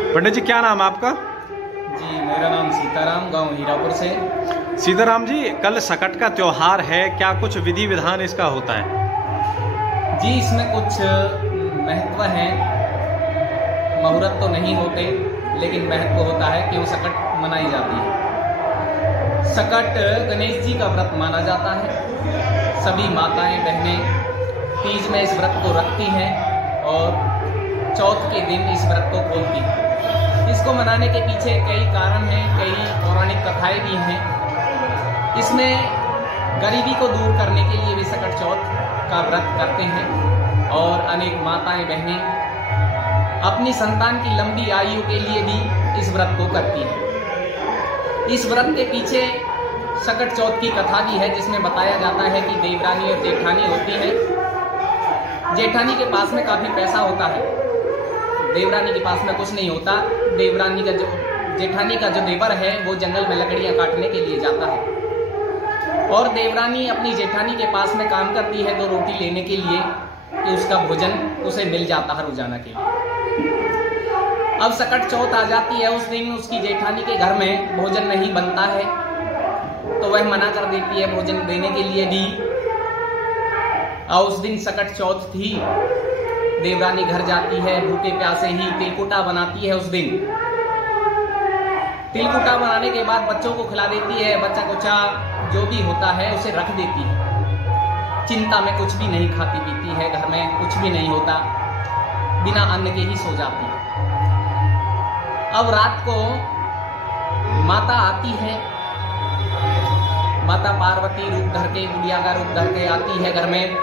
पंडित जी, क्या नाम है आपका? जी, मेरा नाम सीताराम, गांव हीरापुर से। सीताराम जी, कल सकट का त्योहार है, क्या कुछ विधि विधान इसका होता है? जी, इसमें कुछ महत्व है। मुहूर्त तो नहीं होते, लेकिन महत्व होता है क्यों सकट मनाई जाती है। सकट गणेश जी का व्रत माना जाता है। सभी माताएं बहनें तीज में इस व्रत को रखती हैं और चौथ के दिन इस व्रत को खोलती हैं। इसको मनाने के पीछे कई कारण हैं, कई पौराणिक कथाएं भी हैं। इसमें गरीबी को दूर करने के लिए भी सकट चौथ का व्रत करते हैं और अनेक माताएं बहनें अपनी संतान की लंबी आयु के लिए भी इस व्रत को करती हैं। इस व्रत के पीछे सकट चौथ की कथा भी है, जिसमें बताया जाता है कि देवरानी और जेठानी होती है। जेठानी के पास में काफी पैसा होता है, देवरानी के पास में कुछ नहीं होता। देवरानी का जेठानी का जो देवर है वो जंगल में लकड़ियां काटने के लिए जाता है और देवरानी अपनी जेठानी के पास में काम करती है 2 रोटी लेने के लिए कि उसका भोजन उसे मिल जाता है रोजाना के लिए। अब सकट चौथ आ जाती है, उस दिन उसकी जेठानी के घर में भोजन नहीं बनता है तो वह मना कर देती है भोजन देने के लिए भी। और उस दिन सकट चौथ थी, देवरानी घर जाती है, भूखे प्यासे ही तिलकुटा बनाती है। उस दिन तिलकुटा बनाने के बाद बच्चों को खिला देती है। बच्चा कुचा जो भी होता है उसे रख देती है। चिंता में कुछ भी नहीं खाती पीती है, घर में कुछ भी नहीं होता, बिना अन्न के ही सो जाती है। अब रात को माता आती है, माता पार्वती रूप धर के, गुड़िया का रूप धर के आती है घर में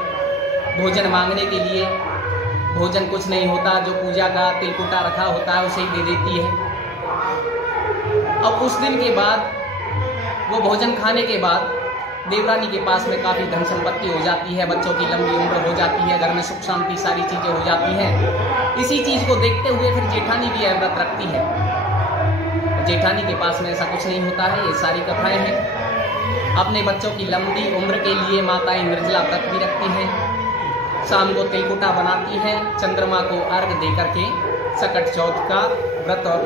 भोजन मांगने के लिए। भोजन कुछ नहीं होता, जो पूजा का तिलकुटा रखा होता है उसे ही दे देती है। अब उस दिन के बाद वो भोजन खाने के बाद देवरानी के पास में काफी धन संपत्ति हो जाती है, बच्चों की लंबी उम्र हो जाती है, घर में सुख शांति सारी चीजें हो जाती हैं। इसी चीज को देखते हुए फिर जेठानी भी व्रत रखती है। जेठानी के पास में ऐसा कुछ नहीं होता है, ये सारी कथाएं हैं। अपने बच्चों की लंबी उम्र के लिए माताएं निर्जला व्रत भी रखती हैं। शाम को तिलकुटा बनाती हैं, चंद्रमा को अर्घ देकर के सकट चौथ का व्रत और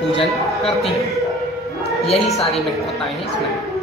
पूजन करती हैं। यही सारी महत्वताएं हैं इसमें।